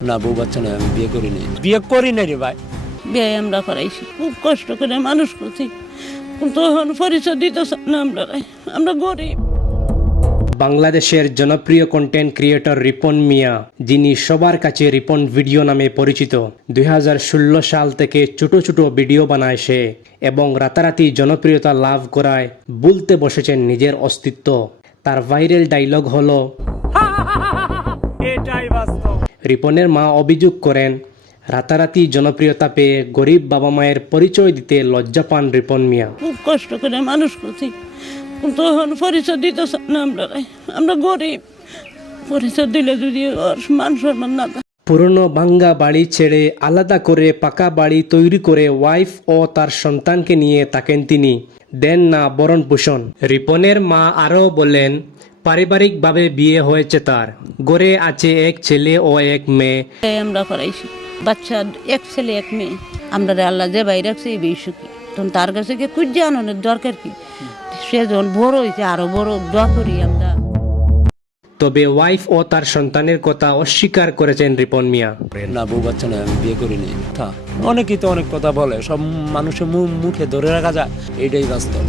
না, বউ বাচ্চা নয়, আমি বিয়ে করিনি। বিয়ে করি না রে ভাই। বিয়ে আমরা করাইছি, খুব কষ্ট করে মানুষ করছি, কিন্তু এখন পরিচয় দিতেছে না। আমরা গরিব। বাংলাদেশের জনপ্রিয় কন্টেন্ট ক্রিয়েটর রিপন মিয়া, যিনি সবার কাছে রিপন ভিডিও নামে পরিচিত, 2016 সাল থেকে ছোট ছোট ভিডিও বানায় সে এবং রাতারাতি জনপ্রিয়তা লাভ করায় বলতে বসেছেন নিজের অস্তিত্ব। তার ভাইরাল ডায়লগ হলো, রিপনের মা অভিযোগ করেন, রাতারাতি জনপ্রিয়তা পেয়ে গরিব বাবা মায়ের পরিচয় দিতে লজ্জা পান রিপন মিয়া। খুব কষ্ট করে মানুষ করছি, কিন্তু এখন পরিচয় দিতেছে না। আমরা গরিব, পরিচয় দিলে যদি মান সম্মান না থাকে। পুরনো ভাঙ্গা বাড়ি ছেড়ে আলাদা করে পাকা বাড়ি তৈরি করে ওয়াইফ ও তার সন্তানকে নিয়ে থাকেন তিনি, দেন না ভরণ পোষণ। রিপনের মা আরও বলেন, পারিবারিকভাবে বিয়ে হয়েছে তার, গড়ে আছে এক ছেলে ও এক মেয়ে। আমরা করাইছি, বাচ্চা এক ছেলে এক মেয়ে। আমরা আল্লাহ যে বাইরে রাখছে এই বেশি সুখী। তখন তার কাছে গিয়ে খুঁজে আনানোর দরকার কি? সে যখন বড় হয়েছে আরো বড় দোয়া করি আমরা। তবে ওয়াইফ ও তার সন্তানের কথা অস্বীকার করেছেন রিপন মিয়া। না, বউ বাচ্চা নয়, আমি বিয়ে করিনি। অনেকেই তো অনেক কথা বলে, সব মানুষের মুখে ধরে রাখা যায়, এটাই বাস্তব।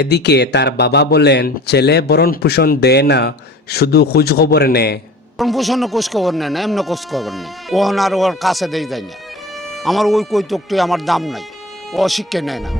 এদিকে তার বাবা বলেন, ছেলে ভরণ পোষণ দেয় না, শুধু খোঁজ খবর নেয়। পোষণ খোঁজ খবর নেয় না, এমনি খোঁজ খবর নেই। ওহন আর ওর কাছে দেয় না। আমার ওই কৈতকটি আমার দাম নাই, ও শিক্ষা নেয় না।